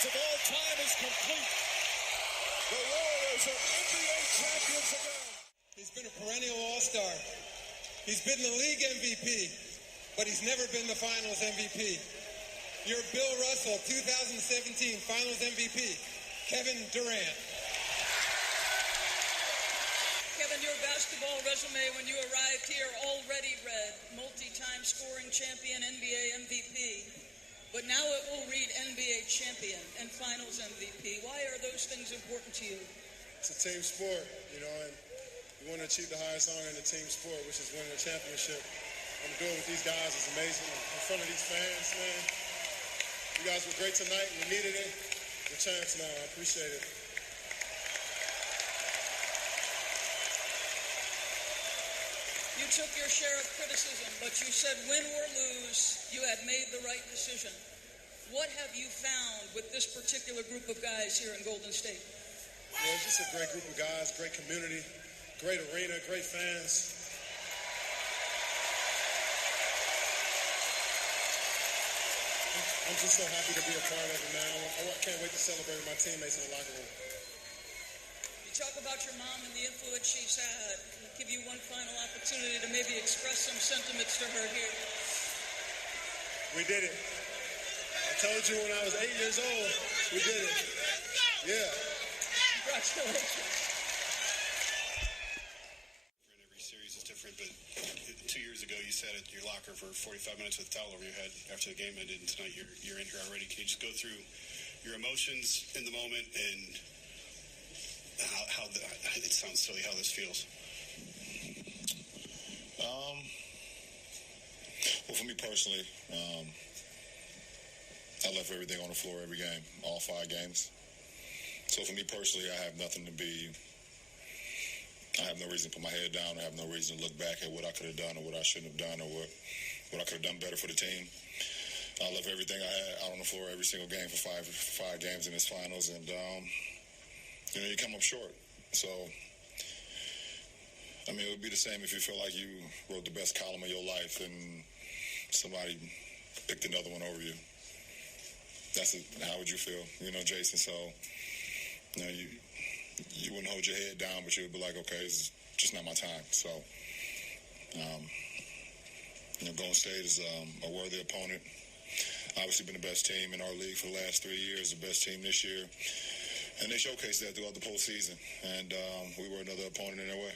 records of all time is complete. The Warriors are NBA champions again. He's been a perennial all-star. He's been the league MVP, but he's never been the finals MVP. You're Bill Russell, 2017 finals MVP, Kevin Durant. Kevin, your basketball resume when you arrived here already read multi-time scoring champion, NBA MVP. But now it will read NBA champion and finals MVP. Why are those things important to you? It's a team sport, and you want to achieve the highest honor in the team sport, which is winning a championship. And to do it with these guys is amazing. In front of these fans, man. You guys were great tonight. We needed it. We're champs now. I appreciate it. You took your share of criticism, but you said win or lose, you had made the right decision. What have you found with this particular group of guys here in Golden State? Yeah, it's just a great group of guys, great community, great arena, great fans. I'm just so happy to be a part of it, man. I can't wait to celebrate with my teammates in the locker room. You talk about your mom and the influence she's had. I'll give you one final opportunity to maybe express some sentiments to her here. We did it. I told you when I was 8 years old, we did it. Yeah. Congratulations. Every series is different, but 2 years ago you sat at your locker for 45 minutes with a towel over your head after the game ended, and tonight you're in here already. Can you just go through your emotions in the moment and how it sounds silly how this feels? Well, for me personally, I left everything on the floor every game, all 5 games. So for me personally, I have no reason to put my head down. I have no reason to look back at what I could have done or what I shouldn't have done or what I could have done better for the team. I left everything I had out on the floor every single game for five games in this finals, and you come up short. So, I mean, it would be the same if you feel like you wrote the best column of your life and somebody picked another one over you. How would you feel, Jason? So, you wouldn't hold your head down, but you would be like, okay, this is just not my time. So, Golden State is a worthy opponent. Obviously been the best team in our league for the last 3 years, the best team this year. And they showcased that throughout the postseason. And we were another opponent in their way.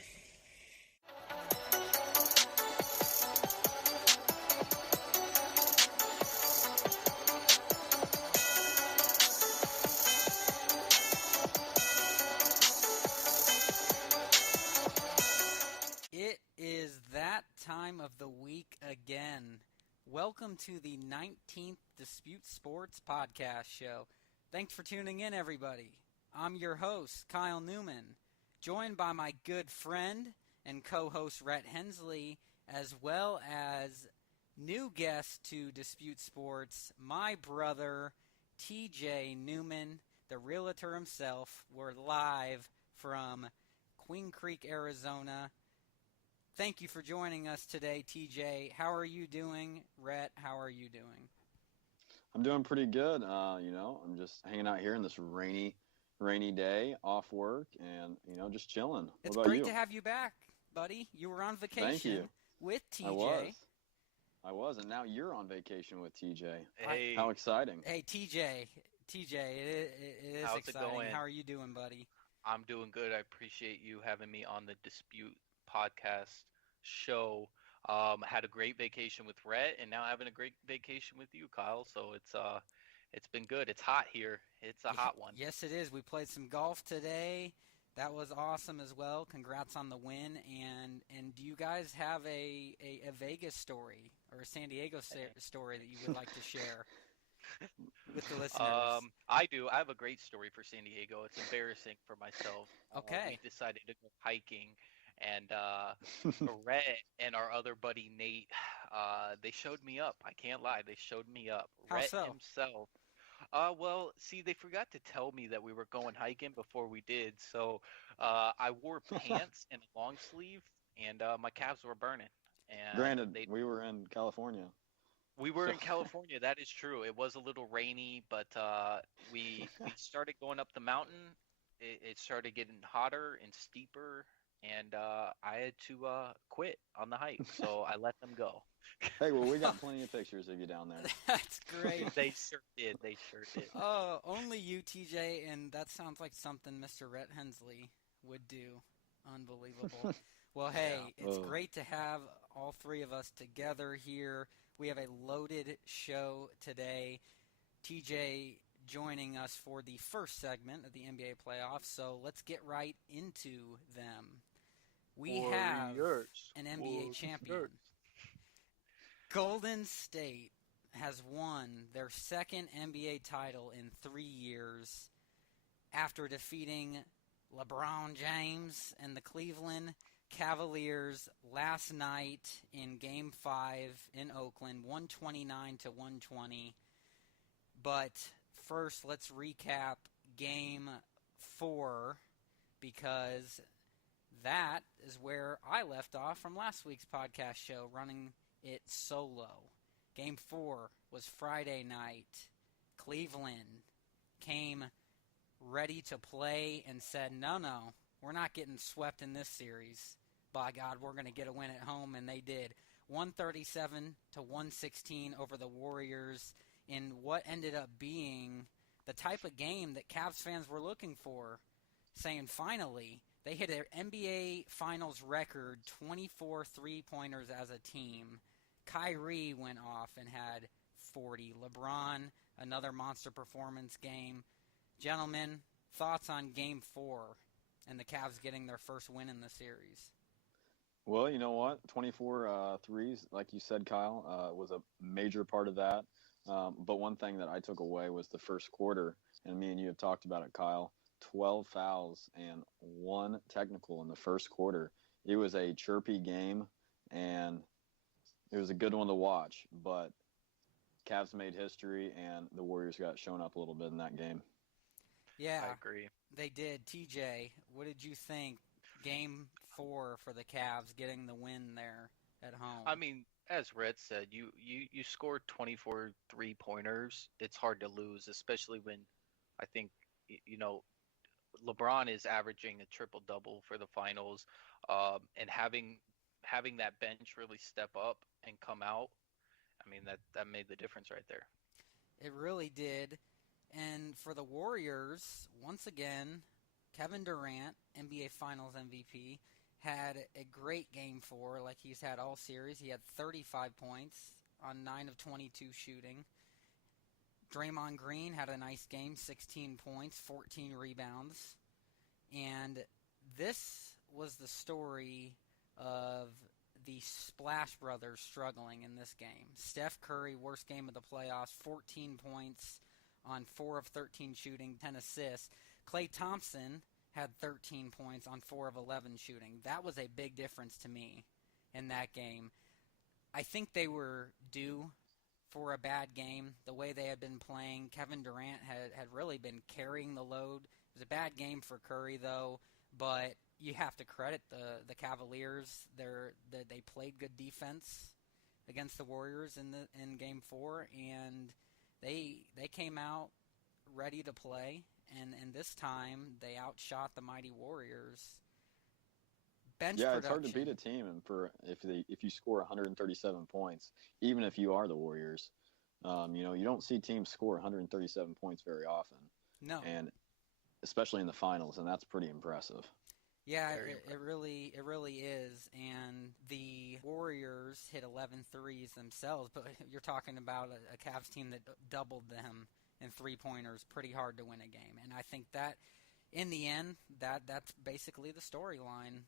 It is that time of the week again. Welcome to the 19th Dispute Sports Podcast Show. Thanks for tuning in, everybody. I'm your host, Kyle Neumann, joined by my good friend and co-host Rhett Hensley, as well as new guest to Dispute Sports, my brother, TJ Neumann, the realtor himself. We're live from Queen Creek, Arizona. Thank you for joining us today, TJ. How are you doing? Rhett, how are you doing? I'm doing pretty good. I'm just hanging out here in this rainy day, off work, and, just chilling. It's what about great you? to have you back, buddy. You were on vacation Thank you. with TJ. I was, and now you're on vacation with TJ. Hey. How exciting. Hey, TJ, it is How's exciting. it going? How are you doing, buddy? I'm doing good. I appreciate you having me on the Dispute Podcast Show. I had a great vacation with Rhett, and now having a great vacation with you, Kyle. So it's been good. It's hot here. It's a hot one. Yes, it is. We played some golf today. That was awesome as well. Congrats on the win. And do you guys have a Vegas story or a San Diego story that you would like to share with the listeners? I do. I have a great story for San Diego. It's embarrassing for myself. Okay. We decided to go hiking, and Rhett and our other buddy Nate, they showed me up. I can't lie. They showed me up. How Rhett so? himself. Well, see, they forgot to tell me that we were going hiking before we did. So I wore pants and a long sleeve, and my calves were burning. And Granted, we were in California. We were in California. That is true. It was a little rainy, but we started going up the mountain. It started getting hotter and steeper, and I had to quit on the hike, so I let them go. Hey, well, we got plenty of pictures of you down there. That's great. They sure did. They sure did. Oh, only you, TJ, and that sounds like something Mr. Rhett Hensley would do. Unbelievable. Well, hey, it's great to have all three of us together here. We have a loaded show today. TJ joining us for the first segment of the NBA playoffs, so let's get right into them. We have an NBA champion. Golden State has won their second NBA title in 3 years after defeating LeBron James and the Cleveland Cavaliers last night in Game 5 in Oakland, 129-120. But first, let's recap Game 4, because that is where I left off from last week's podcast show, running it solo. Game 4 was Friday night. Cleveland came ready to play and said, no, we're not getting swept in this series. By God, we're going to get a win at home, and they did. 137-116 over the Warriors in what ended up being the type of game that Cavs fans were looking for, saying finally they hit their NBA Finals record 24 three-pointers as a team. Kyrie went off and had 40. LeBron, another monster performance game. Gentlemen, thoughts on Game 4 and the Cavs getting their first win in the series? Well, you know what? 24 threes, like you said, Kyle, was a major part of that. But one thing that I took away was the first quarter, and me and you have talked about it, Kyle. 12 fouls and 1 technical in the first quarter. It was a chirpy game, and it was a good one to watch. But Cavs made history, and the Warriors got shown up a little bit in that game. Yeah, I agree. They did. TJ, what did you think? Game 4 for the Cavs, getting the win there at home. I mean, as Rhett said, you scored 24 three-pointers. It's hard to lose, especially when I think, LeBron is averaging a triple-double for the finals, and having that bench really step up and come out, I mean, that made the difference right there. It really did. And for the Warriors, once again, Kevin Durant, NBA Finals MVP, had a great Game 4 like he's had all series. He had 35 points on 9 of 22 shooting. Draymond Green had a nice game, 16 points, 14 rebounds. And this was the story of the Splash Brothers struggling in this game. Steph Curry, worst game of the playoffs, 14 points on 4 of 13 shooting, 10 assists. Klay Thompson had 13 points on 4 of 11 shooting. That was a big difference to me in that game. I think they were due for a bad game, the way they had been playing. Kevin Durant had really been carrying the load. It was a bad game for Curry, though, but you have to credit the Cavaliers. They played good defense against the Warriors in Game 4, and they came out ready to play, and this time they outshot the mighty Warriors. Bench production. It's hard to beat a team, and if you score 137 points, even if you are the Warriors, you don't see teams score 137 points very often. No, and especially in the finals, and that's pretty impressive. Yeah, it really is. And the Warriors hit 11 threes themselves, but you're talking about a Cavs team that doubled them in three-pointers. Pretty hard to win a game. And I think that, in the end, that's basically the storyline,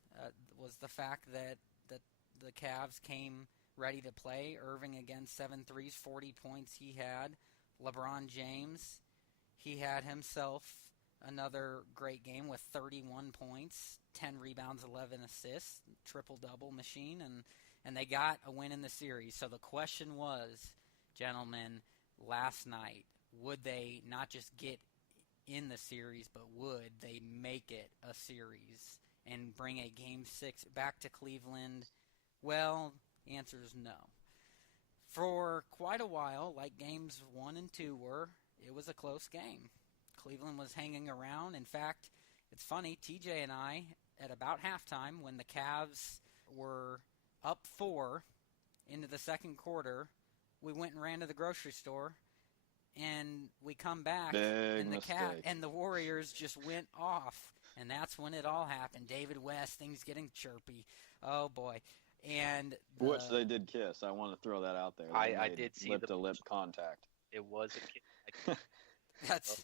was the fact that the Cavs came ready to play. Irving again, 7 threes, 40 points he had. LeBron James, he had himself another great game with 31 points, 10 rebounds, 11 assists, triple-double machine, and they got a win in the series. So the question was, gentlemen, last night, would they not just get in the series, but would they make it a series and bring a Game 6 back to Cleveland? Well, the answer is no. For quite a while, like games 1 and 2 were, it was a close game. Cleveland was hanging around. In fact, it's funny, TJ and I, at about halftime, when the Cavs were up 4 into the second quarter, we went and ran to the grocery store, and we come back, and the Warriors just went off. And that's when it all happened. David West, things getting chirpy. Oh, boy. And which they did kiss. I want to throw that out there. I did see lip-to-lip contact. It was a kiss. That's,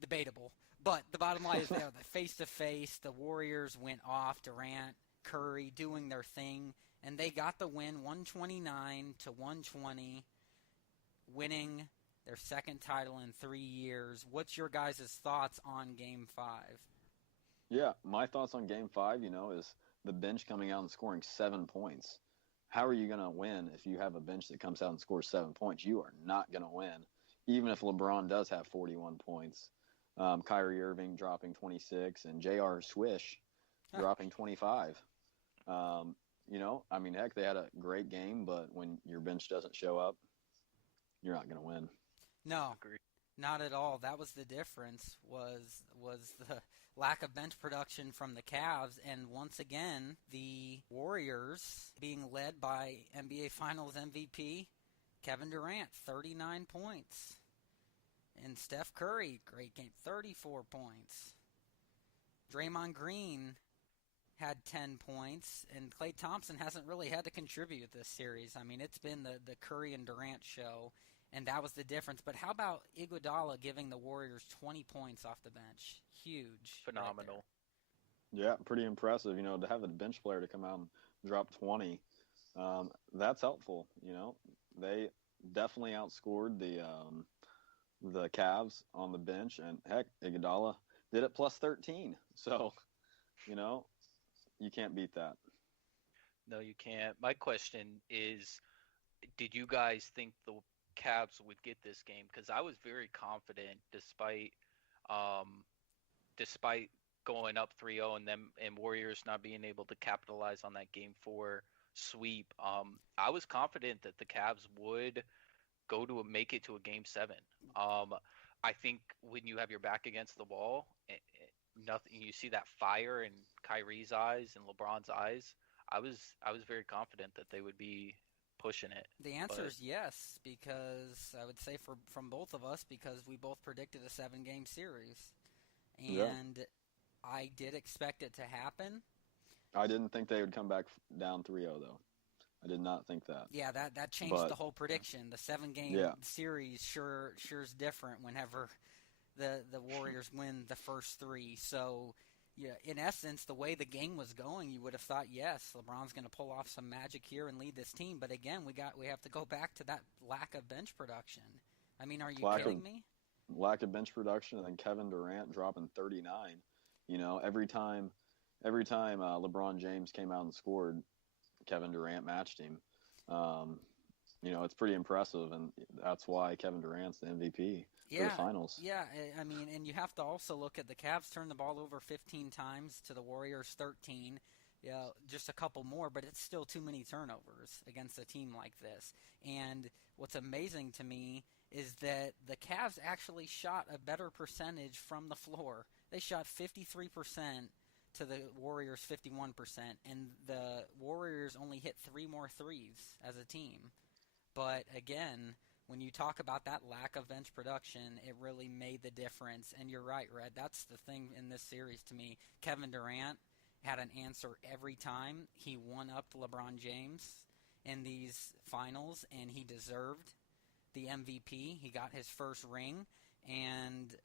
debatable. But the bottom line is, the face-to-face, the Warriors went off. Durant, Curry doing their thing. And they got the win, 129-120, winning their second title in 3 years. What's your guys' thoughts on Game 5? Yeah, my thoughts on Game 5, is the bench coming out and scoring 7 points. How are you going to win if you have a bench that comes out and scores 7 points? You are not going to win, even if LeBron does have 41 points. Kyrie Irving dropping 26 and J.R. Swish dropping 25. Heck, they had a great game, but when your bench doesn't show up, you're not going to win. No, not at all. That was the difference, was the lack of bench production from the Cavs. And once again, the Warriors being led by NBA Finals MVP Kevin Durant, 39 points. And Steph Curry, great game, 34 points. Draymond Green had 10 points, and Klay Thompson hasn't really had to contribute this series. I mean, it's been the Curry and Durant show, and that was the difference. But how about Iguodala giving the Warriors 20 points off the bench? Huge. Phenomenal. Right, yeah, pretty impressive. To have a bench player to come out and drop 20, that's helpful. They definitely outscored the Cavs on the bench, and heck, Iguodala did it plus 13. So, you can't beat that. No, you can't. My question is, did you guys think the Cavs would get this game? Because I was very confident, despite going up 3-0 and Warriors not being able to capitalize on that Game 4 sweep. I was confident that the Cavs would make it to a Game 7. I think when you have your back against the wall, nothing, you see that fire in Kyrie's eyes and LeBron's eyes. I was very confident that they would be pushing it. The answer is yes, because I would say from both of us, because we both predicted a 7-game series. And I did expect it to happen. I didn't think they would come back down 3-0, though. I did not think that. Yeah, that changed the whole prediction. The 7-game series sure is different whenever the Warriors win the first 3. So, yeah, in essence, the way the game was going, you would have thought, yes, LeBron's going to pull off some magic here and lead this team. But again, we have to go back to that lack of bench production. I mean, are you kidding me? Lack of bench production, and then Kevin Durant dropping 39. Every time LeBron James came out and scored, Kevin Durant matched him. It's pretty impressive, and that's why Kevin Durant's the MVP for the finals. Yeah, I mean, and you have to also look at the Cavs turned the ball over 15 times to the Warriors 13. Just a couple more, but it's still too many turnovers against a team like this. And what's amazing to me is that the Cavs actually shot a better percentage from the floor. They shot 53% to the Warriors' 51%, and the Warriors only hit 3 more threes as a team. But again, when you talk about that lack of bench production, it really made the difference. And you're right, Red. That's the thing in this series to me. Kevin Durant had an answer every time. He one-upped LeBron James in these finals, and he deserved the MVP. He got his first ring, and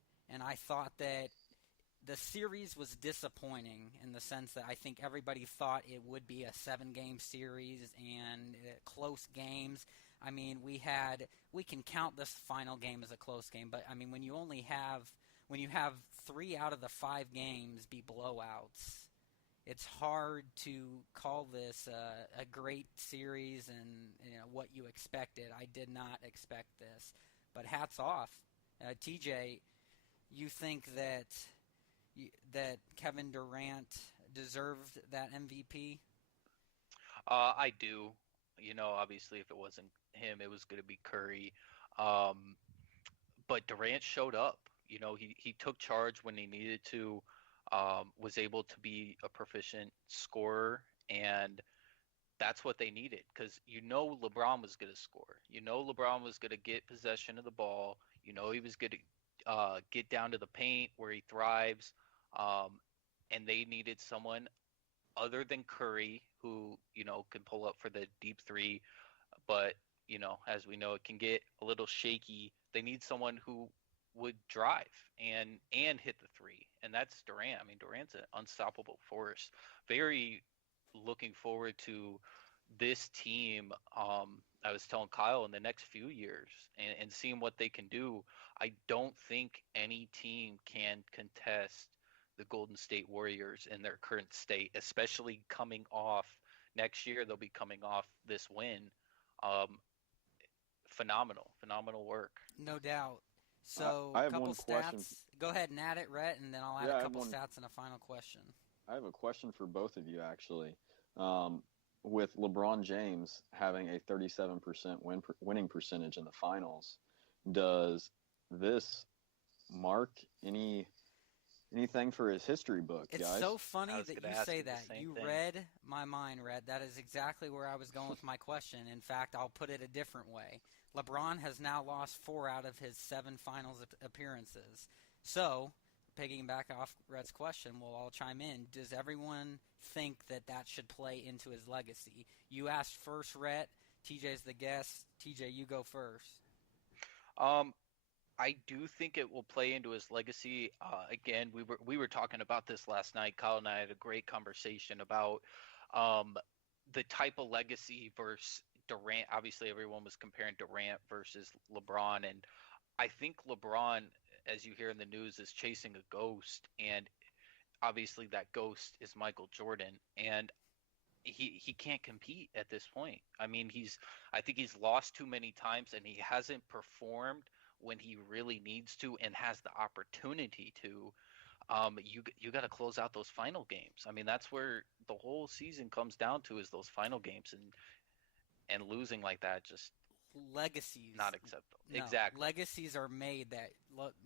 I thought that the series was disappointing in the sense that I think everybody thought it would be a 7-game series and close games. I mean, we can count this final game as a close game, but I mean, when you have 3 out of the 5 games be blowouts, it's hard to call this a great series and what you expected. I did not expect this, but hats off. TJ, you think that Kevin Durant deserved that MVP? I do. Obviously, if it wasn't him, it was going to be Curry. Um, but Durant showed up. He took charge when he needed to, was able to be a proficient scorer, and that's what they needed because LeBron was going to score. LeBron was going to get possession of the ball. He was going to get down to the paint where he thrives, and they needed someone other than Curry who can pull up for the deep three, but as we know, it can get a little shaky. They need someone who would drive and hit the three, and that's Durant. I mean, Durant's an unstoppable force. Very looking forward to this team. I was telling Kyle in the next few years and seeing what they can do. I don't think any team can contest the Golden State Warriors in their current state, especially coming off next year. They'll be coming off this win. Phenomenal work. No doubt. So, I a have couple one stats. question. Go ahead and add it, Rhett, and then I'll add a couple stats and a final question. I have a question for both of you, actually. With LeBron James having a 37% winning percentage in the finals, does this mark anything for his history book, guys? It's so funny that you say that. You read my mind, Rhett. That is exactly where I was going with my question. In fact, I'll put it a different way. LeBron has now lost 4 out of his 7 finals appearances. So, piggybacking back off Rhett's question, we'll all chime in. Does everyone think that should play into his legacy? You asked first, Rhett. TJ's the guest. TJ, you go first. I do think it will play into his legacy. Again, we were talking about this last night. Kyle and I had a great conversation about the type of legacy versus Durant. Obviously, everyone was comparing Durant versus LeBron, and I think LeBron, as you hear in the news, is chasing a ghost, and obviously that ghost is Michael Jordan, and he can't compete at this point. I mean, I think he's lost too many times, and he hasn't performed when he really needs to and has the opportunity to. You got to close out those final games. I mean, that's where the whole season comes down to, is those final games, and losing like that, just legacies not acceptable. No, exactly. Legacies are made that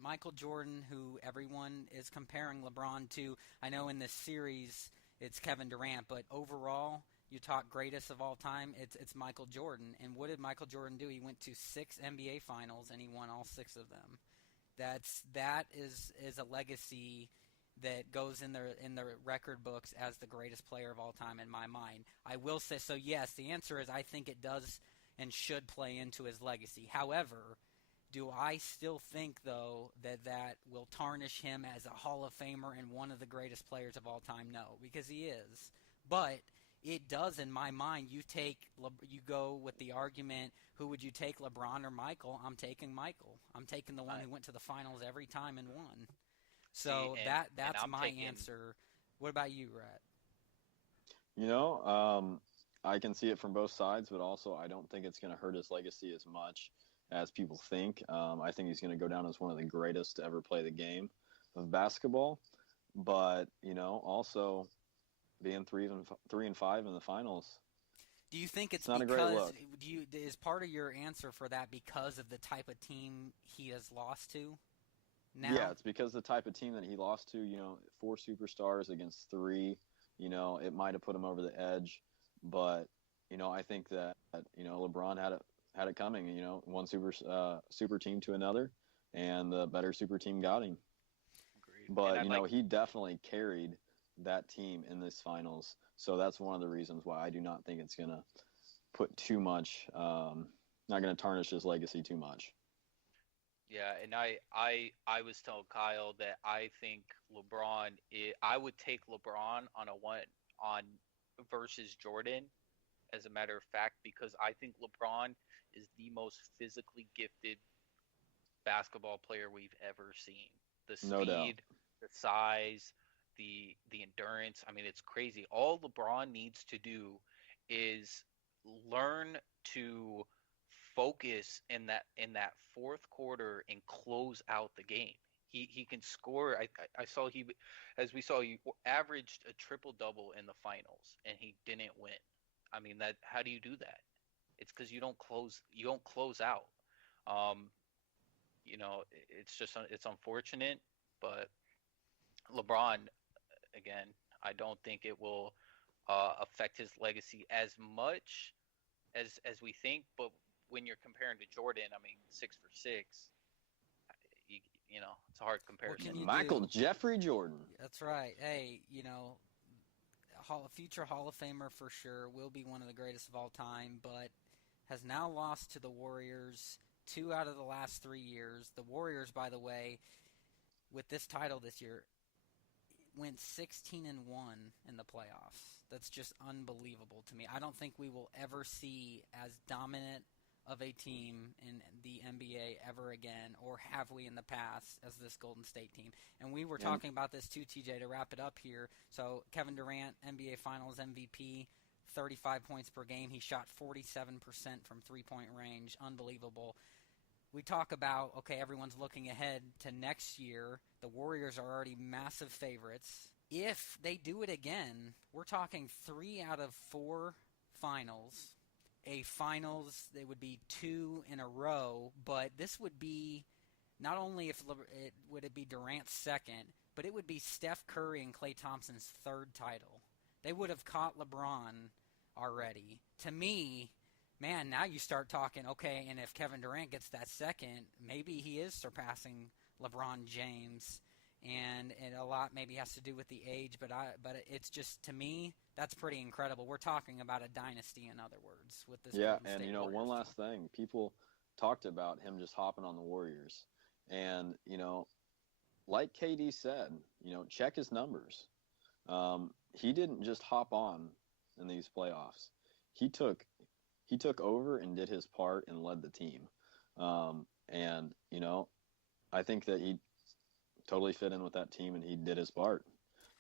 Michael Jordan, who everyone is comparing LeBron to. I know in this series it's Kevin Durant, but overall, you talk greatest of all time, it's Michael Jordan. And what did Michael Jordan do? He went to 6 NBA finals and he won all 6 of them. That is a legacy that goes in the record books as the greatest player of all time in my mind. I will say, so yes, the answer is I think it does and should play into his legacy. However, do I still think, though, that will tarnish him as a Hall of Famer and one of the greatest players of all time? No, because he is. But it does, in my mind. You go with the argument, who would you take, LeBron or Michael? I'm taking Michael. I'm taking the one who went to the finals every time and won. So that's my answer. What about you, Rhett? I can see it from both sides, but also I don't think it's going to hurt his legacy as much as people think. I think he's going to go down as one of the greatest to ever play the game of basketball. But, also being 3 and 5 in the finals. Do you think it's not because, a great look. Is part of your answer for that because of the type of team he has lost to now? Yeah, it's because the type of team that he lost to, 4 superstars against 3, it might have put him over the edge. But, I think that, LeBron had it coming, one super team to another, and the better super team got him. Agreed. But, he definitely carried that team in this finals. So that's one of the reasons why I do not think it's going to put too much, not going to tarnish his legacy too much. Yeah, and I was telling Kyle that I think I would take LeBron on versus Jordan, as a matter of fact, because I think LeBron is the most physically gifted basketball player we've ever seen. The speed, no doubt. The size, the endurance. I mean, it's crazy. All LeBron needs to do is learn to focus in that fourth quarter and close out the game. He can score. I saw he averaged a triple-double in the finals, and he didn't win. I mean, how do you do that? it's because you don't close out. You know, it's unfortunate, but LeBron, again, I don't think it will affect his legacy as much as we think. But when you're comparing to Jordan, I mean, 6 for 6, you know, it's a hard comparison. Michael Jeffrey Jordan. That's right. Hey, you know, future Hall of Famer for sure, will be one of the greatest of all time, but has now lost to the Warriors 2 out of the last 3 years. The Warriors, by the way, with this title this year, went 16-1 in the playoffs. That's just unbelievable to me. I don't think we will ever see as dominant of a team in the NBA ever again, or have we in the past, as this Golden State team. And we were talking about this too, TJ, to wrap it up here. So Kevin Durant, NBA Finals MVP, 35 points per game. He shot 47% from three-point range. Unbelievable. We talk about, okay, everyone's looking ahead to next year. The Warriors are already massive favorites. If they do it again, we're talking 3 out of 4 finals. A finals, they would be 2 in a row, but this would be not only would it be Durant's second, but it would be Steph Curry and Klay Thompson's third title. They would have caught LeBron already. To me, man, now you start talking, okay, and if Kevin Durant gets that second, maybe he is surpassing LeBron James, and a lot maybe has to do with the age, but it's just, to me, that's pretty incredible. We're talking about a dynasty, in other words, with this. Yeah, Golden and State you know, Warriors one last thing. People talked about him just hopping on the Warriors. And, you know, like KD said, you know, check his numbers. He didn't just hop on in these playoffs. He took over and did his part and led the team. And, you know, I think that he totally fit in with that team and he did his part,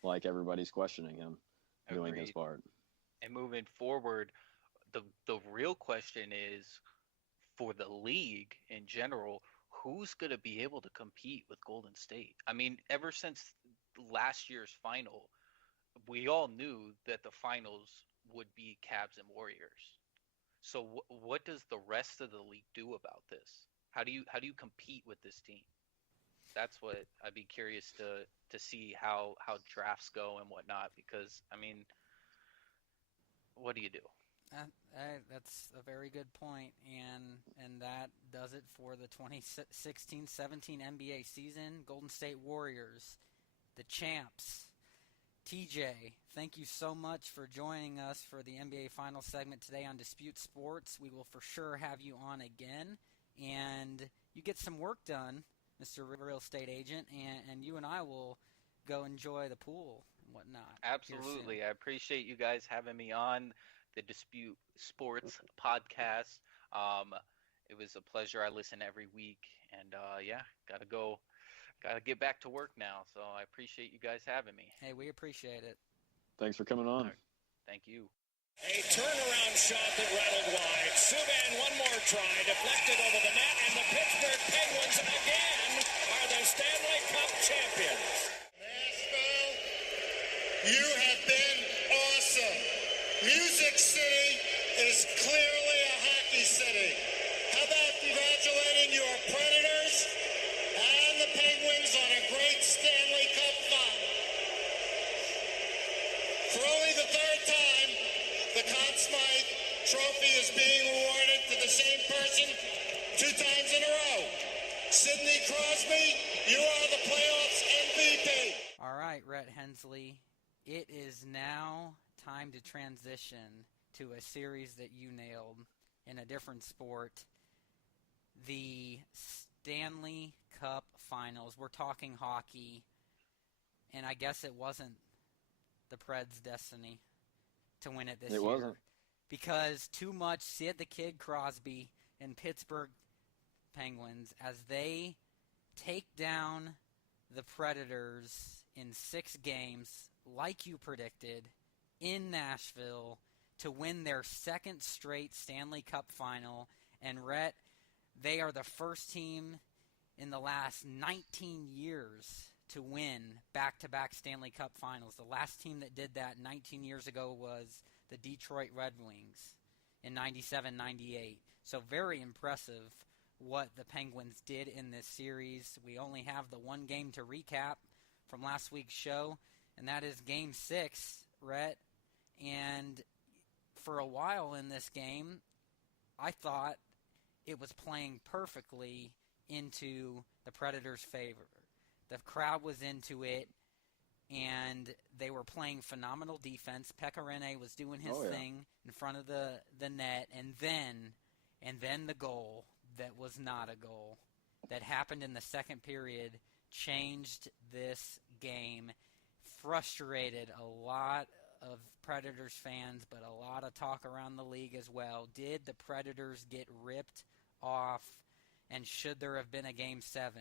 like everybody's questioning him doing his part. And moving forward, the real question is, for the league in general, who's going to be able to compete with Golden State? I mean, ever since last year's final, we all knew that the finals would be Cavs and Warriors. So what does the rest of the league do about this? How do you compete with this team? That's what I'd be curious to see how drafts go and whatnot, because, I mean, what do you do? That's a very good point, and that does it for the 2016-17 NBA season. Golden State Warriors, the champs. TJ, thank you so much for joining us for the NBA Finals segment today on Dispute Sports. We will for sure have you on again, and you get some work done, Mr. Real Estate Agent, and you and I will go enjoy the pool and whatnot. Absolutely. I appreciate you guys having me on the Dispute Sports Podcast. It was a pleasure. I listen every week, and gotta get back to work now. So I appreciate you guys having me. Hey, we appreciate it. Thanks for coming on. Right. Thank you. A turnaround shot that rattled wide. Subban, one more try, deflected over the net, and the Pittsburgh Penguins again are the Stanley Cup champions. Nashville, you have been awesome. Music City is clearly a hockey city. How about congratulating your Predators and the Penguins on a great Stanley Cup final? For only the third time, the Conn Smythe Trophy is being awarded to the same person 2 times in a row. Sidney Crosby, you are the playoffs MVP. All right, Rhett Hensley, it is now time to transition to a series that you nailed in a different sport, the Stanley Cup Finals. We're talking hockey, and I guess it wasn't the Preds' destiny to win it this year. It wasn't. Because too much Sid the Kid Crosby and Pittsburgh Penguins as they take down the Predators in 6 games, like you predicted, in Nashville to win their second straight Stanley Cup final. And Rhett, they are the first team in the last 19 years to win back-to-back Stanley Cup finals. The last team that did that 19 years ago was the Detroit Red Wings in 97-98. So very impressive what the Penguins did in this series. We only have the one game to recap from last week's show, and that is Game 6, Rhett. And for a while in this game, I thought it was playing perfectly into the Predators' favor. The crowd was into it, and they were playing phenomenal defense. Pekka Rinne was doing his thing in front of the net, and then the goal that was not a goal that happened in the second period changed this game, frustrated a lot of Predators fans, but a lot of talk around the league as well. Did the Predators get ripped off, and should there have been a Game 7?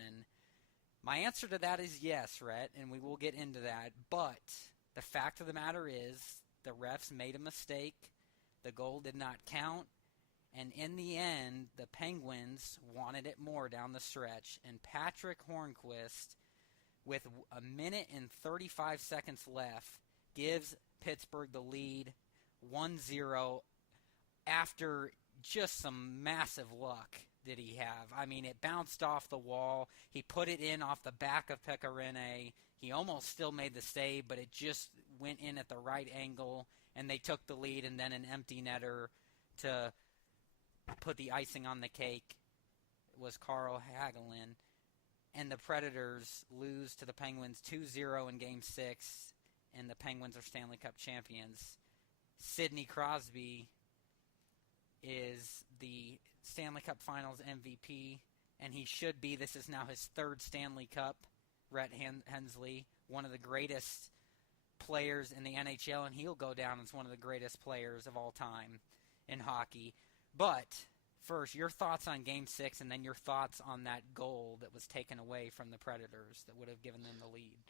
My answer to that is yes, Rhett, and we will get into that. But the fact of the matter is the refs made a mistake. The goal did not count. And in the end, the Penguins wanted it more down the stretch. And Patrick Hornquist, with a minute and 35 seconds left, gives Pittsburgh the lead 1-0 after just some massive luck that he have. I mean, it bounced off the wall. He put it in off the back of Pekka Rinne. He almost still made the save, but it just went in at the right angle, and they took the lead, and then an empty netter to put the icing on the cake was Carl Hagelin. And the Predators lose to the Penguins 2-0 in Game 6, and the Penguins are Stanley Cup champions. Sidney Crosby is the Stanley Cup Finals MVP, and he should be. This is now his third Stanley Cup. Rhett Hensley, one of the greatest players in the NHL, and he'll go down as one of the greatest players of all time in hockey. But first, your thoughts on Game 6, and then your thoughts on that goal that was taken away from the Predators that would have given them the lead.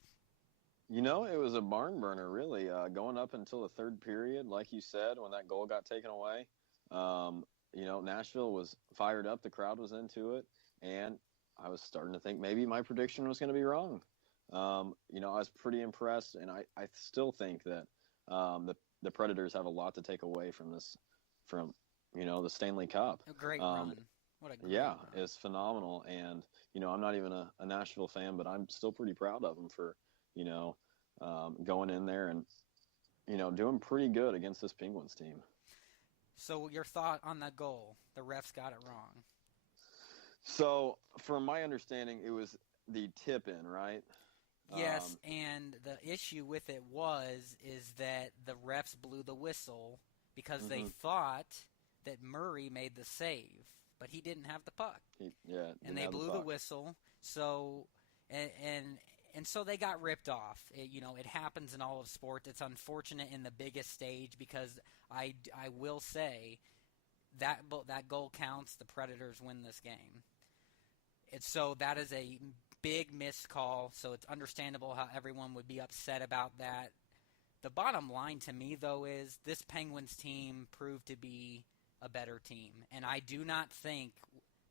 You know, it was a barn burner, really, going up until the third period, like you said, when that goal got taken away. You know, Nashville was fired up. The crowd was into it. And I was starting to think maybe my prediction was going to be wrong. You know, I was pretty impressed. And I still think that the Predators have a lot to take away from this, you know, the Stanley Cup. A great run. What a great run. It's phenomenal. And, you know, I'm not even a Nashville fan, but I'm still pretty proud of them for, you know, going in there and, you know, doing pretty good against this Penguins team. So your thought on that goal? The refs got it wrong. So, from my understanding, it was the tip-in, right? Yes, and the issue with it is that the refs blew the whistle because they thought that Murray made the save, but he didn't have the puck. And they blew the whistle. So, and so they got ripped off. You know, it happens in all of sports. It's unfortunate in the biggest stage because I will say that goal counts. The Predators win this game. So that is a big missed call. So it's understandable how everyone would be upset about that. The bottom line to me, though, is this Penguins team proved to be a better team. And I do not think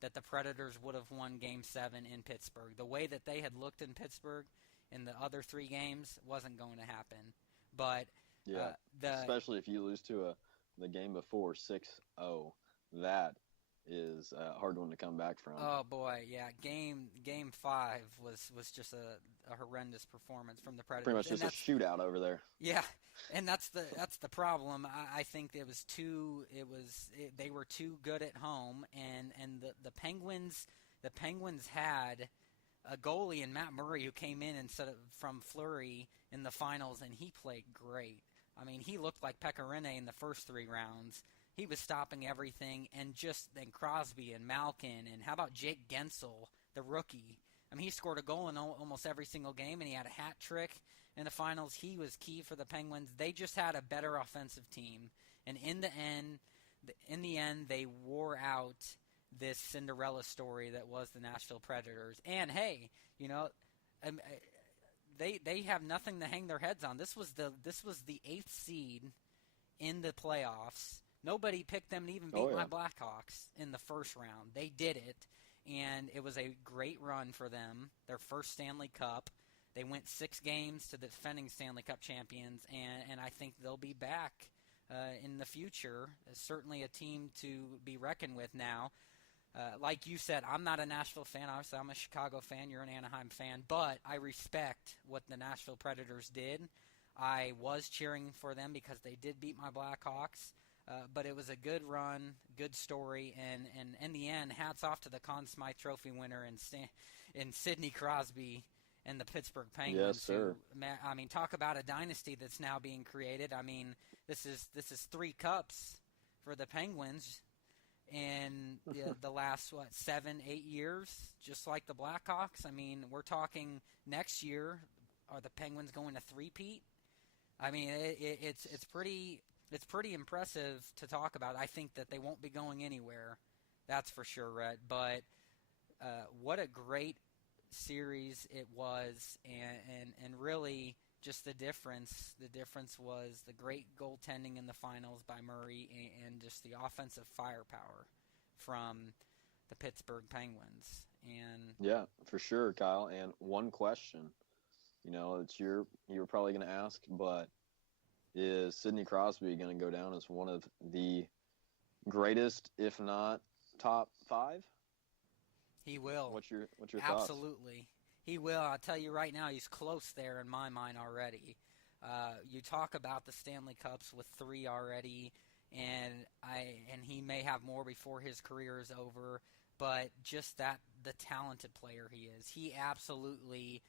that the Predators would have won Game 7 in Pittsburgh. The way that they had looked in Pittsburgh in the other three games wasn't going to happen. But especially if you lose to the game before 6-0, that is a hard one to come back from. Oh boy, yeah. Game 5 was just a horrendous performance from the Predators. Pretty much just a shootout over there. Yeah, and that's the problem. I think they were too good at home, and the Penguins had a goalie in Matt Murray who came in from Fleury in the finals, and he played great. I mean, he looked like Pekka Rinne in the first 3 rounds. He was stopping everything, and then Crosby and Malkin, and how about Jake Gensel, the rookie? I mean, he scored a goal in almost every single game, and he had a hat trick in the finals. He was key for the Penguins. They just had a better offensive team, and in the end, they wore out this Cinderella story that was the Nashville Predators. And hey, you know, they have nothing to hang their heads on. This was the 8th seed in the playoffs. Nobody picked them to even beat my Blackhawks in the first round. They did it, and it was a great run for them, their first Stanley Cup. They went 6 games to the defending Stanley Cup champions, and I think they'll be back in the future. Certainly a team to be reckoned with now. Like you said, I'm not a Nashville fan. Obviously, I'm a Chicago fan. You're an Anaheim fan. But I respect what the Nashville Predators did. I was cheering for them because they did beat my Blackhawks. But it was a good run, good story. And in the end, hats off to the Conn Smythe Trophy winner in Sidney Crosby and the Pittsburgh Penguins. Yes, sir. I mean, talk about a dynasty that's now being created. I mean, this is 3 cups for the Penguins in the last 7-8 years, just like the Blackhawks. I mean, we're talking next year. Are the Penguins going to three-peat? I mean, it's pretty impressive to talk about. I think that they won't be going anywhere. That's for sure, Rhett. But what a great series it was, and really just the difference was the great goaltending in the finals by Murray and just the offensive firepower from the Pittsburgh Penguins. And yeah, for sure, Kyle. And one question, that you were probably going to ask, but is Sidney Crosby going to go down as one of the greatest, if not top 5? He will. What's your thoughts? Absolutely. He will. I'll tell you right now, he's close there in my mind already. You talk about the Stanley Cups with 3 already, and he may have more before his career is over, but just the talented player he is. He absolutely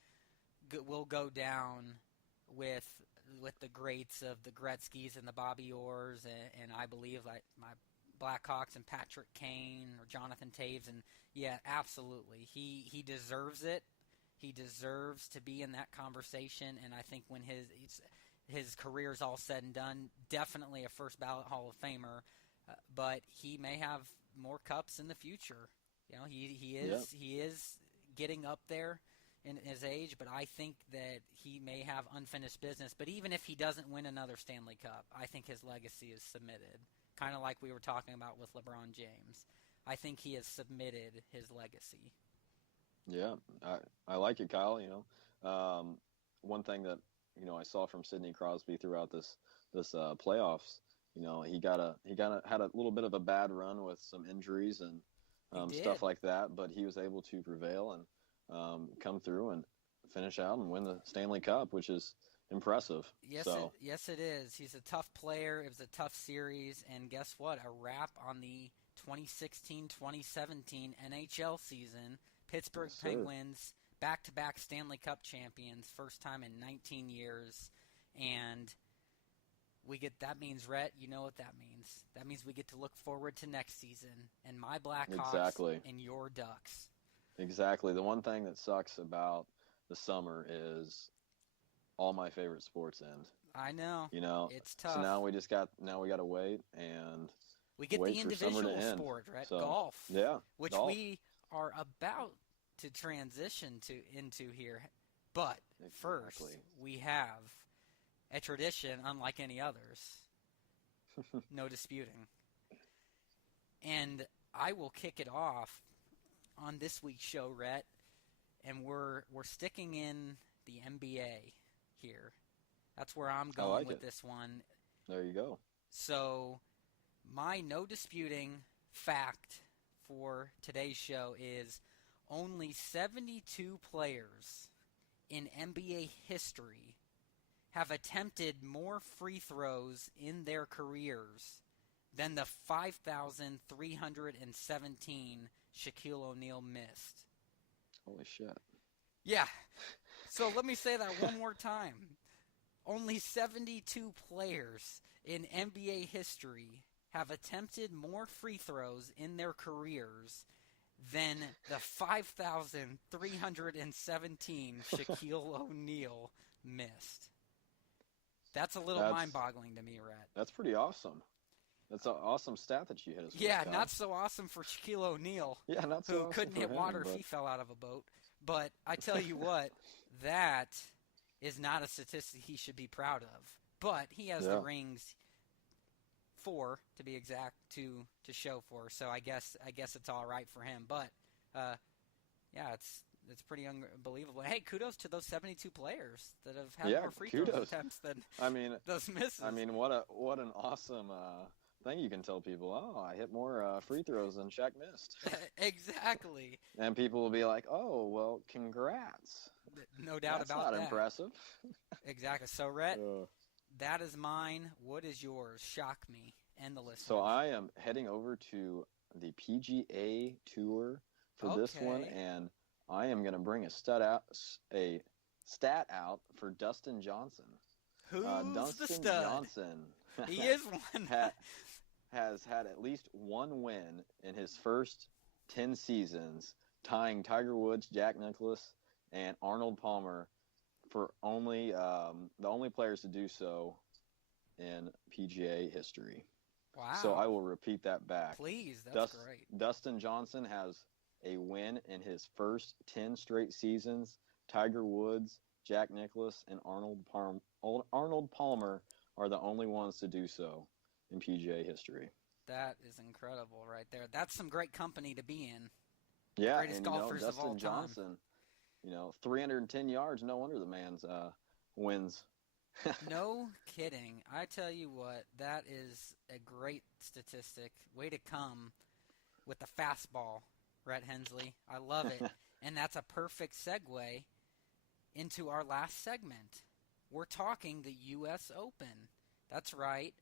will go down with the greats of the Gretzkys and the Bobby Orrs, and I believe like my Blackhawks and Patrick Kane or Jonathan Taves, and yeah, absolutely. He deserves it. He deserves to be in that conversation, and I think when his career's all said and done, definitely a first ballot Hall of Famer, but he may have more cups in the future. He is getting up there in his age, but I think that he may have unfinished business. But even if he doesn't win another Stanley Cup, I think his legacy is submitted, kind of like we were talking about with LeBron James. I think he has submitted his legacy. Yeah, I like it, Kyle. One thing that I saw from Sidney Crosby throughout this playoffs, he had a little bit of a bad run with some injuries and stuff like that, but he was able to prevail and come through and finish out and win the Stanley Cup, which is impressive. Yes, it is. He's a tough player. It was a tough series, and guess what? A wrap on the 2016-2017 NHL season. Pittsburgh Penguins, back-to-back Stanley Cup champions, first time in 19 years, and that means, Rhett, you know what that means. That means we get to look forward to next season, and my Blackhawks and your Ducks. Exactly. The one thing that sucks about the summer is all my favorite sports end. I know. It's tough. So now we got to wait and we get the individual sport, right? So, golf. Yeah. Which golf. We are about to transition into here. But first, we have a tradition unlike any others. No disputing. And I will kick it off on this week's show, Rhett, and we're sticking in the NBA here. That's where I'm going with this one. There you go. So my no disputing fact for today's show is only 72 players in NBA history have attempted more free throws in their careers than the 5,317 Shaquille O'Neal missed. Holy shit. Yeah. So let me say that one more time. Only 72 players in NBA history have attempted more free throws in their careers than the 5,317 Shaquille O'Neal missed. That's a little mind-boggling to me, Rhett. That's pretty awesome. That's an awesome stat that you hit us with. Yeah, not so awesome for Shaquille O'Neal, yeah, not so who awesome couldn't hit water if he fell out of a boat. But I tell you what, that is not a statistic he should be proud of. But he has the rings, 4 to be exact, to show for. So I guess it's all right for him. But yeah, It's pretty unbelievable. Hey, kudos to those 72 players that have had more free throw attempts than those misses. I mean, what an awesome thing you can tell people. Oh, I hit more free throws than Shaq missed. Exactly. And people will be like, oh, well, congrats. No doubt That's about that. not impressive. Exactly. So, Rhett, that is mine. What is yours? Shock me and the listeners. So I am heading over to the PGA Tour for this one, and I am going to bring a stat out for Dustin Johnson. Who's Dustin the stud? Johnson. He is one. has had at least one win in his first 10 seasons, tying Tiger Woods, Jack Nicklaus, and Arnold Palmer for the only players to do so in PGA history. Wow. So I will repeat that back. Please, that's great. Dustin Johnson has a win in his first 10 straight seasons. Tiger Woods, Jack Nicklaus, and Arnold Palmer are the only ones to do so in PGA history. That is incredible right there. That's some great company to be in. Yeah, Greatest and golfers of all Dustin time. Johnson, 310 yards. No wonder the man's wins. No kidding. I tell you what, that is a great statistic. Way to come with the fastball, Rhett Hensley. I love it. And that's a perfect segue into our last segment. We're talking the U.S. Open. That's right.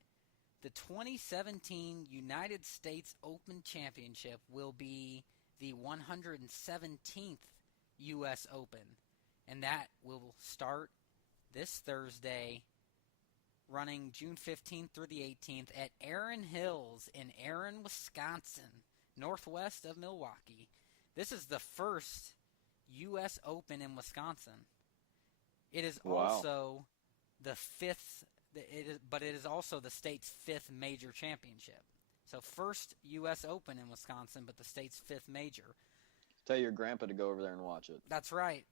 The 2017 United States Open Championship will be the 117th U.S. Open. And that will start this Thursday, running June 15th through the 18th at Erin Hills in Erin, Wisconsin, northwest of Milwaukee. This is the first U.S. Open in Wisconsin. It is also the fifth, but it is also the state's fifth major championship. So first U.S. Open in Wisconsin, but the state's fifth major. Tell your grandpa to go over there and watch it. That's right.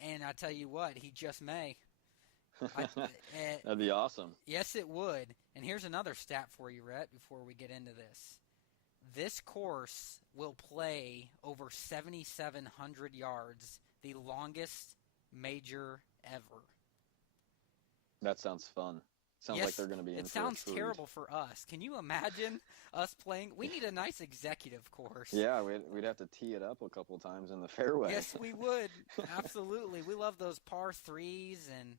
And I tell you what, he just may. That'd be awesome. Yes, it would. And here's another stat for you, Rhett, before we get into this. This course will play over 7,700 yards, the longest major ever. That sounds fun. Sounds like they're going to be in for a treat. It sounds terrible for us. Can you imagine us playing? We need a nice executive course. Yeah, we'd have to tee it up a couple times in the fairway. Yes, we would. Absolutely. We love those par threes and,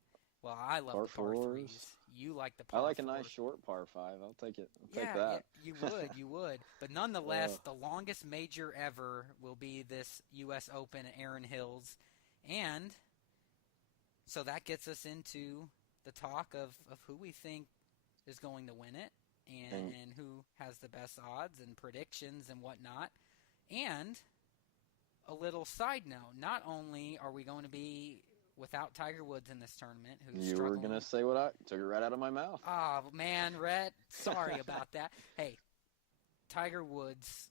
well, I love the par threes. You like the par I like fours. a nice short par five. I'll take it. I'll take Yeah, that. you would. But nonetheless, the longest major ever will be this U.S. Open at Erin Hills. And so that gets us into the talk of who we think is going to win it and who has the best odds and predictions and whatnot. And a little side note, not only are we going to be without Tiger Woods in this tournament, who's You struggling. were going to say what I took it right out of my mouth. Oh, man, Rhett, sorry about that. Hey, Tiger Woods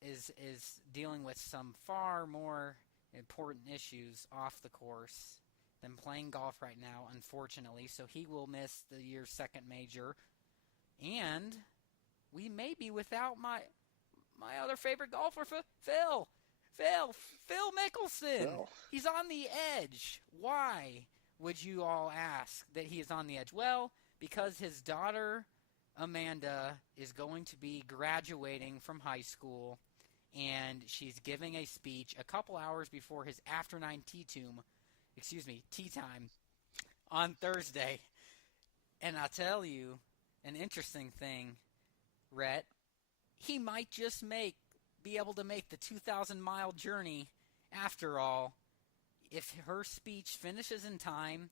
is dealing with some far more important issues off the course than playing golf right now, unfortunately. So he will miss the year's second major. And we may be without my other favorite golfer, Phil Mickelson. Phil. He's on the edge. Why would you all ask that he is on the edge? Well, because his daughter, Amanda, is going to be graduating from high school, and she's giving a speech a couple hours before his after-9 tea time on Thursday. And I'll tell you an interesting thing, Rhett. He might just be able to make the 2,000-mile journey after all if her speech finishes in time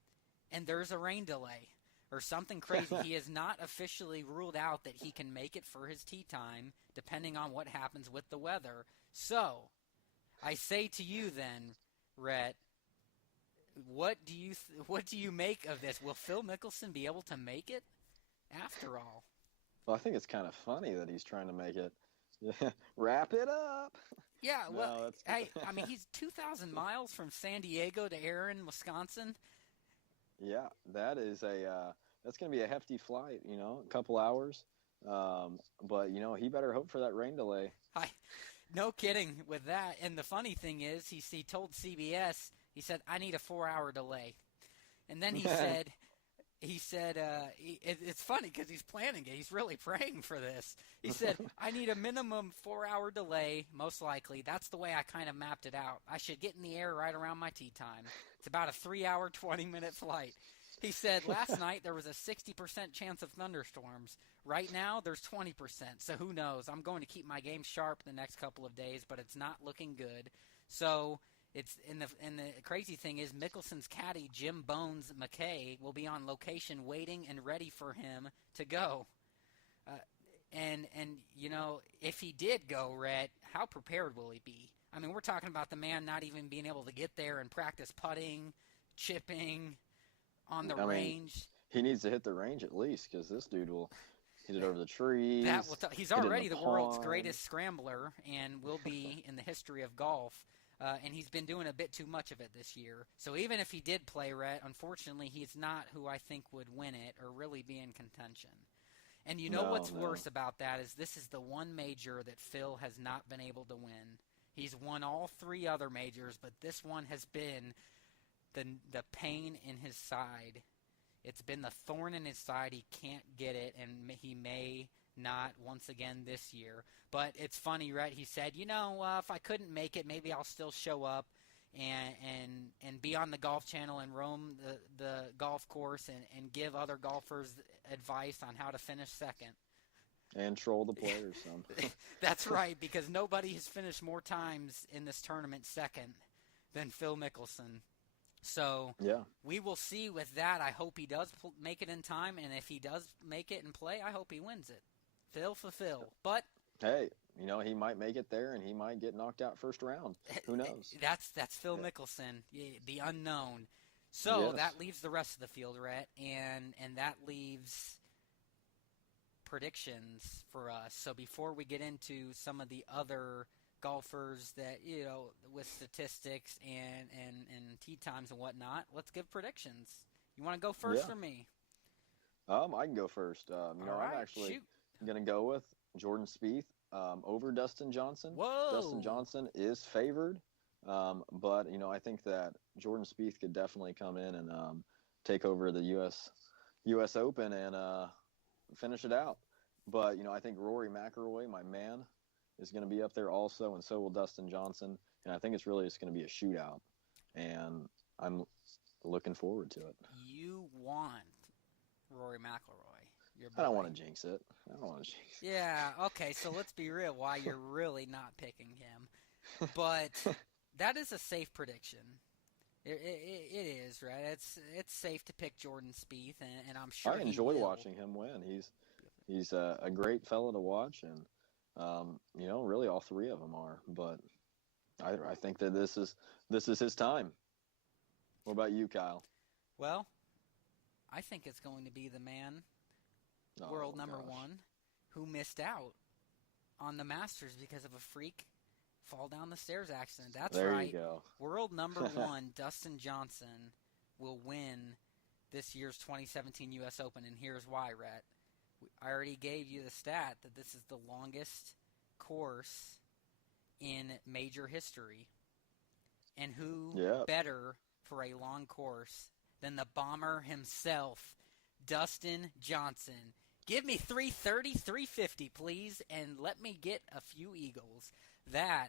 and there's a rain delay or something crazy. He has not officially ruled out that he can make it for his tee time depending on what happens with the weather. So I say to you then, Rhett, what do you make of this? Will Phil Mickelson be able to make it after all? Well, I think it's kind of funny that he's trying to make it. Wrap it up. Yeah, well, No, hey, I mean, he's 2,000 miles from San Diego to Erin, Wisconsin. Yeah, that's going to be a hefty flight, a couple hours. But, he better hope for that rain delay. No kidding with that. And the funny thing is, he told CBS, he said, I need a 4-hour delay. And then he said, it's funny because he's planning it. He's really praying for this. He said, I need a minimum 4-hour delay, most likely. That's the way I kind of mapped it out. I should get in the air right around my tee time. It's about a 3-hour, 20-minute flight. He said, last night there was a 60% chance of thunderstorms. Right now, there's 20%, so who knows? I'm going to keep my game sharp the next couple of days, but it's not looking good. So it's and the crazy thing is Mickelson's caddy, Jim Bones McKay, will be on location waiting and ready for him to go. And you know, if he did go, Rhett, how prepared will he be? I mean, we're talking about the man not even being able to get there and practice putting, chipping on the range. He needs to hit the range at least because this dude will hit it over the trees. He's already the world's greatest scrambler and will be in the history of golf. And he's been doing a bit too much of it this year. So even if he did play, Rhett, unfortunately, he's not who I think would win it or really be in contention. And you know what's worse about that is this is the one major that Phil has not been able to win. He's won all 3 other majors, but this one has been the pain in his side. It's been the thorn in his side. He can't get it, and he may not once again this year. But it's funny, Rhett. He said, you know, if I couldn't make it, maybe I'll still show up and be on the Golf Channel and roam the golf course and give other golfers advice on how to finish second. And troll the players some. That's right, because nobody has finished more times in this tournament second than Phil Mickelson. So we will see with that. I hope he does make it in time, and if he does make it and play, I hope he wins it. Phil for Phil. But hey, you know, he might make it there, and he might get knocked out first round. Who knows? That's Phil Mickelson, the unknown. So that leaves the rest of the field, Rhett, and that leaves predictions for us. So before we get into some of the other golfers that, you know, with statistics and tee times and whatnot, let's give predictions. You want to go first or me? I can go first. I'm actually going to go with Jordan Spieth over Dustin Johnson. Whoa! Dustin Johnson is favored, but, you know, I think that Jordan Spieth could definitely come in and take over the U.S. Open and finish it out. But, you know, I think Rory McIlroy, my man, is going to be up there also, and so will Dustin Johnson. And I think it's really just going to be a shootout, and I'm looking forward to it. You want Rory McIlroy. I don't want to jinx it. Yeah, okay, so let's be real why you're really not picking him. But that is a safe prediction. It is, right? It's safe to pick Jordan Spieth, and I'm sure I enjoy watching him win. He's a great fellow to watch, and you know, really all 3 of them are. But I think that this is his time. What about you, Kyle? Well, I think it's going to be the man, world number 1, who missed out on the Masters because of a freak fall down the stairs accident. That's there right. You go. World number 1, Dustin Johnson, will win this year's 2017 U.S. Open, and here's why, Rhett. I already gave you the stat that this is the longest course in major history. And who better for a long course than the bomber himself, Dustin Johnson. Give me 330, 350, please, and let me get a few eagles. That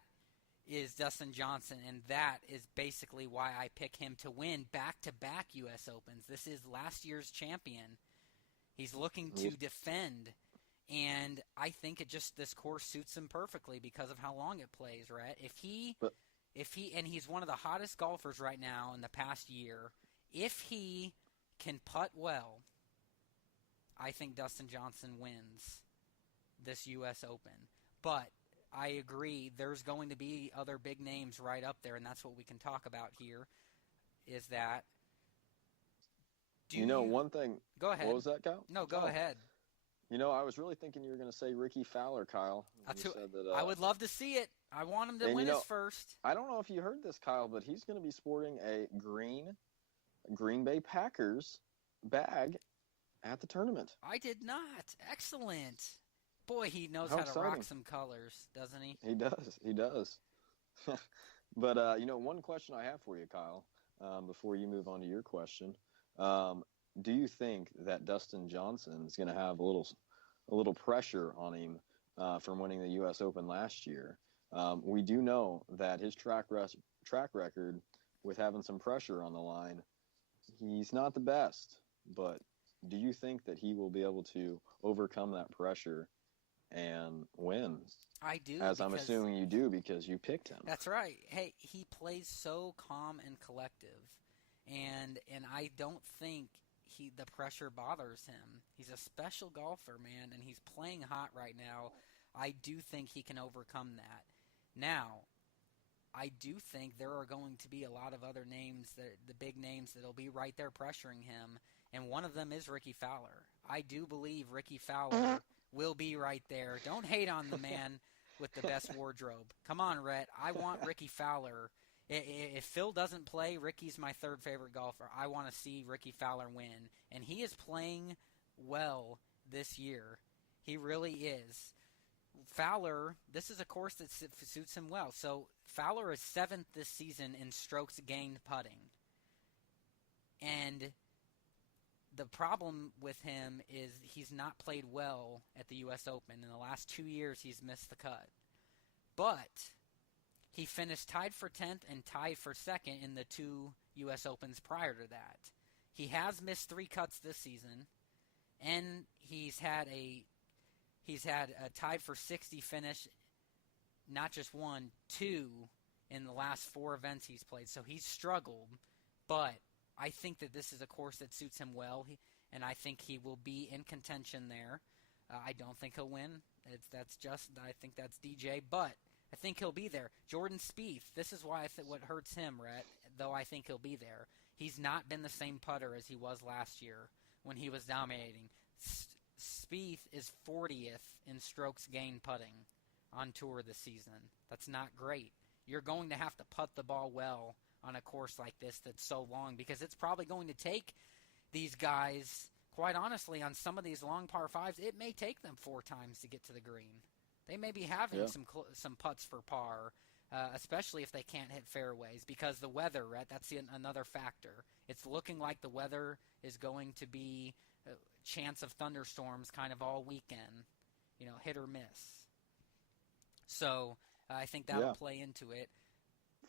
is Dustin Johnson, and that is basically why I pick him to win back-to-back U.S. Opens. This is last year's champion. He's looking to defend, and I think this course suits him perfectly because of how long it plays, right? And he's one of the hottest golfers right now in the past year. If he can putt well, I think Dustin Johnson wins this U.S. Open. But I agree, there's going to be other big names right up there, and that's what we can talk about here, is that one thing. Go ahead. What was that, Kyle? No, go ahead. You know, I was really thinking you were going to say Ricky Fowler, Kyle. I would love to see it. I want him to win his first. I don't know if you heard this, Kyle, but he's going to be sporting a Green Bay Packers bag at the tournament. I did not. Excellent. Boy, he knows How how to rock exciting. some colors, doesn't he? He does. He does. But, one question I have for you, Kyle, before you move on to your question, do you think that Dustin Johnson is going to have a little pressure on him from winning the U.S. Open last year? We do know that his track record with having some pressure on the line, he's not the best. But do you think that he will be able to overcome that pressure and win? I do. As I'm assuming you do because you picked him. That's right. Hey, he plays so calm and collective, and I don't think the pressure bothers him. He's a special golfer, man, and he's playing hot right now. I do think he can overcome that. Now, I do think there are going to be a lot of other names, the big names that'll be right there pressuring him, and one of them is Ricky Fowler. I do believe Ricky Fowler will be right there. Don't hate on the man with the best wardrobe. Come on, Rhett. I want Ricky Fowler. If Phil doesn't play, Ricky's my third favorite golfer. I want to see Ricky Fowler win, and he is playing well this year. He really is. Fowler, this is a course that suits him well. So Fowler is 7th this season in strokes gained putting. And the problem with him is he's not played well at the U.S. Open. In the last 2 years, he's missed the cut. But he finished tied for 10th and tied for 2nd in the 2 U.S. Opens prior to that. He has missed 3 cuts this season, and he's had a tied for 60 finish, not just 1, 2 in the last 4 events he's played. So he's struggled, but I think that this is a course that suits him well, and I think he will be in contention there. I don't think he'll win. I think that's DJ, but I think he'll be there. Jordan Spieth, this is why what hurts him, Rhett, though I think he'll be there. He's not been the same putter as he was last year when he was dominating. Spieth is 40th in strokes gained putting on tour this season. That's not great. You're going to have to putt the ball well on a course like this that's so long, because it's probably going to take these guys, quite honestly, on some of these long par 5s, it may take them 4 times to get to the green. They may be having some putts for par, especially if they can't hit fairways, because the weather, right, that's another factor. It's looking like the weather is going to be a chance of thunderstorms kind of all weekend, hit or miss. So I think that'll play into it.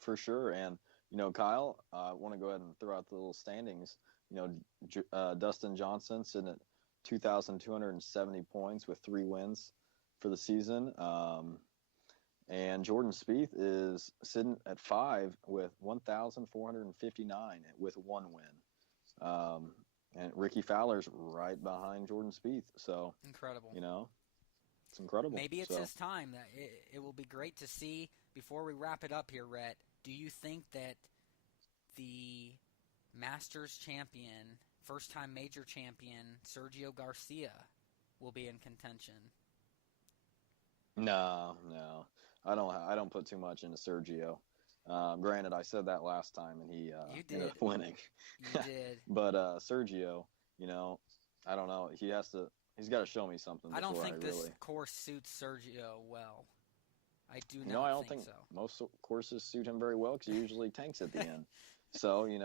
For sure. And, Kyle, I want to go ahead and throw out the little standings. Dustin Johnson sitting at 2,270 points with 3 wins for the season. And Jordan Spieth is sitting at 5 with 1,459 with 1 win. And Ricky Fowler's right behind Jordan Spieth. So incredible. It's incredible. Maybe it's his time. That it will be great to see. Before we wrap it up here, Rhett, do you think that the Masters champion, first-time major champion, Sergio Garcia, will be in contention? No. I don't put too much into Sergio. Granted, I said that last time, and he ended up winning. You did. But Sergio, I don't know. He's got to show me something. I don't think this course suits Sergio well. I do not I don't think so. Most courses suit him very well because he usually tanks at the end. So, he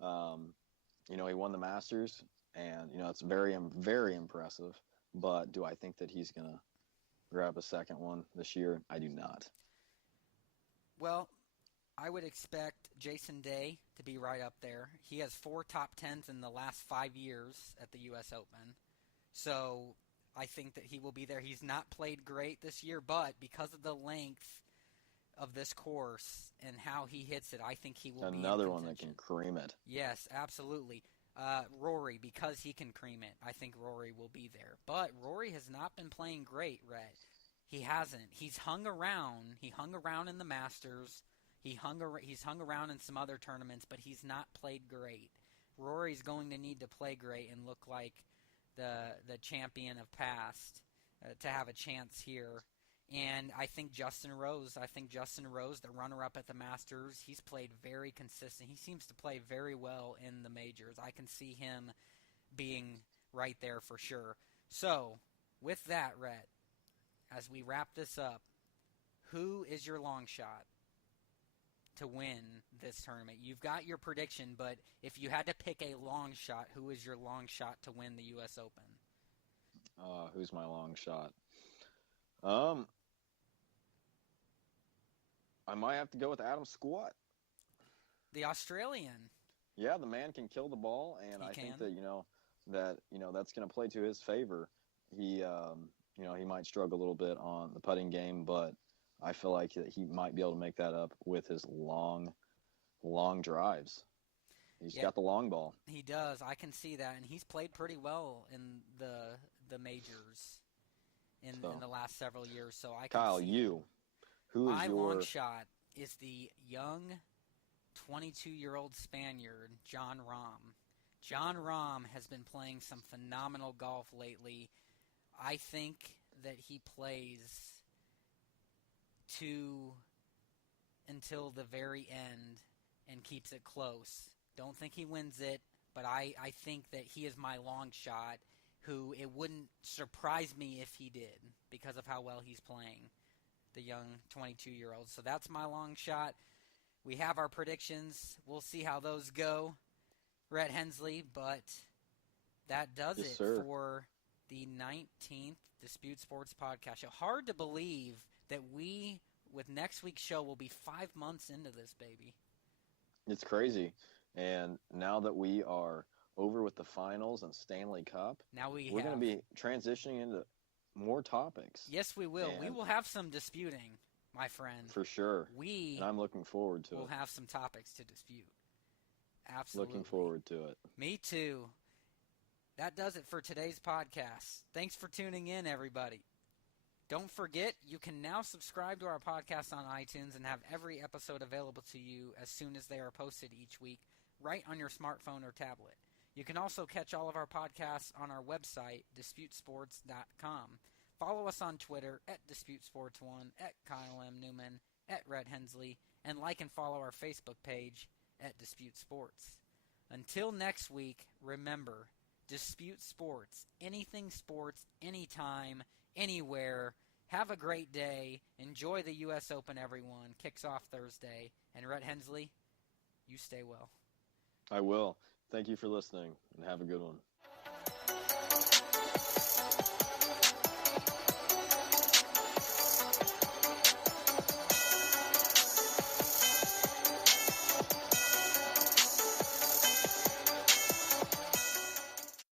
won the Masters, and, it's very, very impressive. But do I think that he's going to grab a second one this year? I do not. Well, I would expect Jason Day to be right up there. He has 4 top 10s in the last 5 years at the U.S. Open. So I think that he will be there. He's not played great this year, but because of the length of this course and how he hits it, I think he will be another one that can cream it. Yes, absolutely. Rory, because he can cream it, I think Rory will be there. But Rory has not been playing great, Rhett. He hasn't. He's hung around. He hung around in the Masters. He's hung around in some other tournaments, but he's not played great. Rory's going to need to play great and look like the champion of past to have a chance here. And I think Justin Rose, the runner-up at the Masters, he's played very consistent. He seems to play very well in the majors. I can see him being right there for sure. So, with that, Rhett, as we wrap this up, who is your long shot to win this tournament? You've got your prediction, but if you had to pick a long shot, who is your long shot to win the U.S. Open? Who's my long shot? I might have to go with Adam Scott. The Australian. Yeah, the man can kill the ball, and I think that that's going to play to his favor. He he might struggle a little bit on the putting game, but I feel like he might be able to make that up with his long drives. He's got the long ball. He does. I can see that, and he's played pretty well in the majors in the last several years. So I can Kyle, see who is my your long shot is the young 22-year-old Spaniard, John Rahm. John Rahm has been playing some phenomenal golf lately. I think that he plays until the very end and keeps it close. Don't think he wins it, but I think that he is my long shot, who it wouldn't surprise me if he did because of how well he's playing, the young 22-year-old. So that's my long shot. We have our predictions. We'll see how those go, Rhett Hensley, but that does it for the 19th Dispute Sports Podcast Show. Hard to believe that we, with next week's show, will be 5 months into this, baby. It's crazy. And now that we are over with the finals and Stanley Cup, we're going to be transitioning into more topics. Yes, we will. We will have some disputing, my friend. For sure. And I'm looking forward to it. We'll have some topics to dispute. Absolutely. Looking forward to it. Me too. That does it for today's podcast. Thanks for tuning in, everybody. Don't forget, you can now subscribe to our podcast on iTunes and have every episode available to you as soon as they are posted each week, right on your smartphone or tablet. You can also catch all of our podcasts on our website, DisputeSports.com. Follow us on Twitter, @DisputeSports1, @KyleM Neumann, @Rhett Hensley, and like and follow our Facebook page, @DisputeSports. Until next week, remember, Dispute Sports. Anything sports, anytime, anywhere. Have a great day. Enjoy the U.S. Open, everyone. Kicks off Thursday. And Rhett Hensley, you stay well. I will. Thank you for listening, and have a good one.